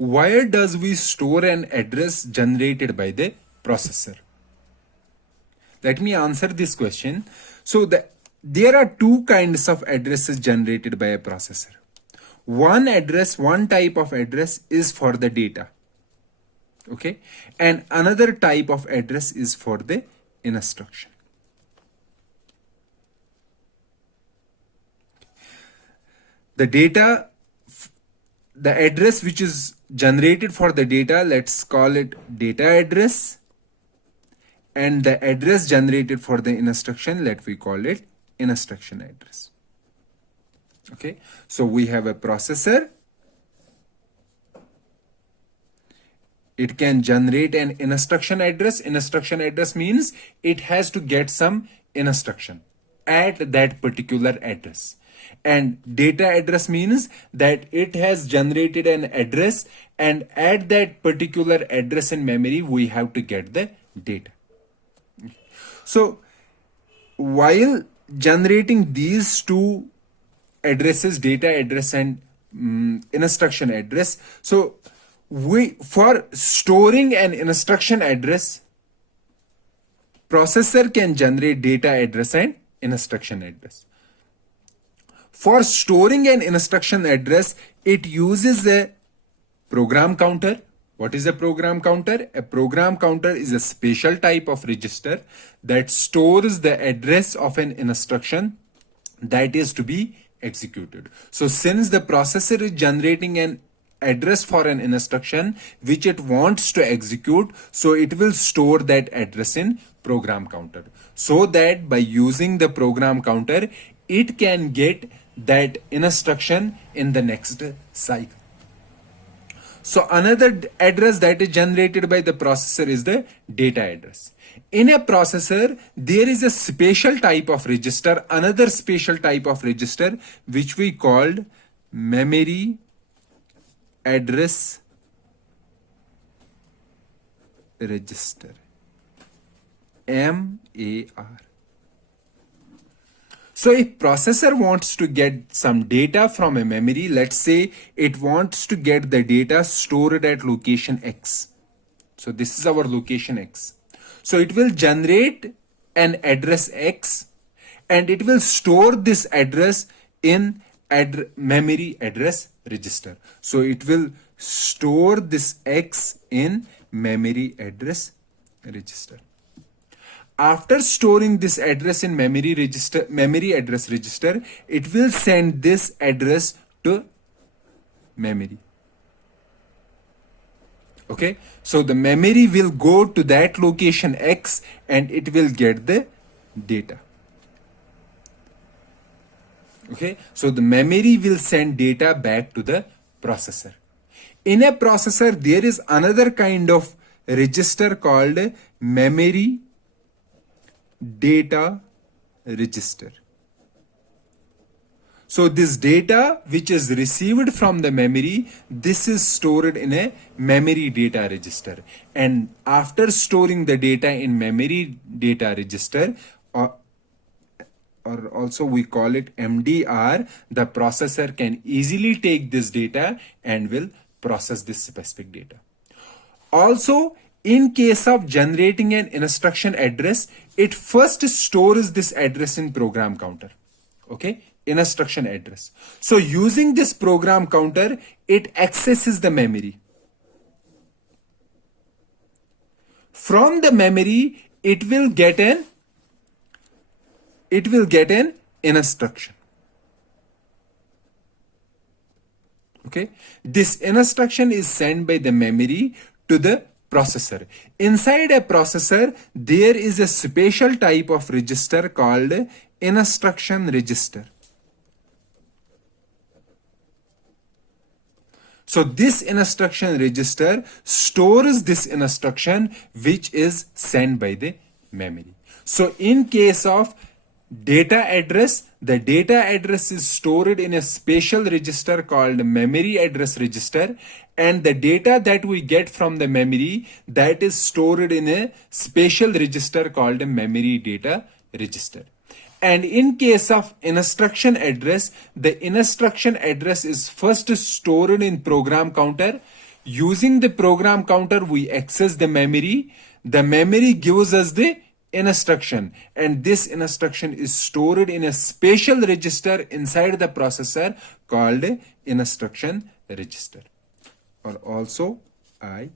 where does we store an address generated by the processor? Let me answer this question. So there are two kinds of addresses generated by a processor. One type of address is for the data. Okay. And another type of address is for the instruction. The address which is generated for the data, let's call it data address. And the address generated for the instruction, let we call it instruction address. Okay, so we have a processor. It can generate an instruction address. Instruction address means it has to get some instruction at that particular address. And data address means that it has generated an address, and at that particular address in memory, we have to get the data. So while generating these two addresses, data address and instruction address, so for storing an instruction address, processor can generate data address and instruction address. For storing an instruction address, it uses a program counter. What is a program counter? A program counter is a special type of register that stores the address of an instruction that is to be executed. So since the processor is generating an address for an instruction which it wants to execute, so it will store that address in program counter, so that by using the program counter, it can get that instruction in the next cycle. So another address that is generated by the processor is the data address. In a processor, there is a special type of register, another special type of register, which we called memory address register, MAR. So if processor wants to get some data from a memory, let's say it wants to get the data stored at location X. So this is our location X. So it will generate an address X, and it will store this address in memory address register. So it will store this X in memory address register. After storing this address in memory address register, it will send this address to memory. Okay, so the memory will go to that location X and it will get the data. Okay, so the memory will send data back to the processor. In a processor, there is another kind of register called memory data register. So this data which is received from the memory, this is stored in a memory data register. And after storing the data in memory data register, or also we call it MDR, the processor can easily take this data and will process this specific data. Also, in case of generating an instruction address, it first stores this address in program counter. Okay, instruction address. So using this program counter, it accesses the memory. From the memory, it will get an instruction. Okay, this instruction is sent by the memory to the processor. Inside a processor, there is a special type of register called instruction register. So this instruction register stores this instruction which is sent by the memory. So in case of data address, the data address is stored in a special register called memory address register, and the data that we get from the memory, that is stored in a special register called a memory data register. And in case of instruction address, the instruction address is first stored in program counter. Using the program counter, we access the memory. The memory gives us the instruction, and this instruction is stored in a special register inside the processor called instruction register, or also IR.